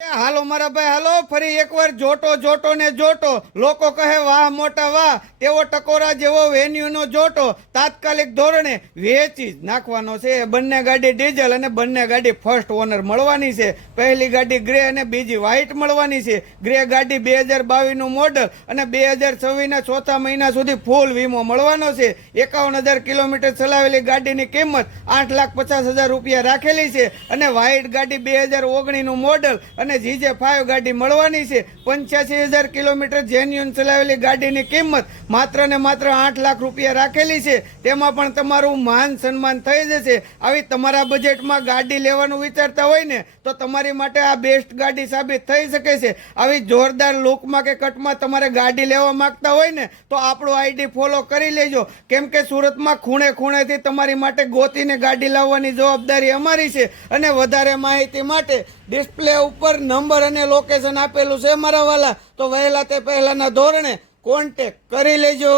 હાલો મારા ભાઈ હાલો, ફરી એકવાર જોટો જોટો ને જોટો. લોકો કહે વાહ મોટા વાહ, તેવો ટકોરા જેવો વેન્યુનો જોટો તાત્કાલિક ધોરણે વેચી જ નાખવાનો છે. બંને ગાડી ડીઝલ અને બંને ગાડી ફર્સ્ટ ઓનર મળવાની છે. પહેલી ગાડી ગ્રે અને બીજી વ્હાઇટ મળવાની છે. ગ્રે ગાડી 2022 નું મોડલ અને 2026 ના ચોથા મહિના સુધી ફૂલ વીમો મળવાનો છે. 51,000 કિલોમીટર ચલાવેલી ગાડીની કિંમત 8,50,000 રૂપિયા રાખેલી છે અને વ્હાઇટ ગાડી 2019 નું મોડલ અને GJ5 ગાડી મળવાની છે. 85,000 કિલોમીટર જેન્યુન ચલાવેલી ગાડીની કિંમત માત્ર ને માત્ર 8 લાખ રૂપિયા રાખેલી છે. તેમાં પણ તમારું માન સન્માન થઈ જશે. આવી તમારા બજેટમાં ગાડી લેવાનું વિચારતા હોય ને તો તમારી માટે આ બેસ્ટ ગાડી સાબિત થઈ શકે છે. આવી જોરદાર લુકમાં કે કટમાં તમારે ગાડી લેવા માંગતા હોય ને તો આપણું આઈડી ફોલો કરી લેજો, કેમ કે સુરતમાં ખૂણે ખૂણેથી તમારી માટે ગોતીને ગાડી લાવવાની જવાબદારી અમારી છે. અને વધારે માહિતી માટે ડિસ્પ્લે ઉપર નંબર અને લોકેશન આપેલું છે મારા વાલા, તો વહેલા તે પહેલાના ધોરણે કોન્ટેક્ટ કરી લેજો.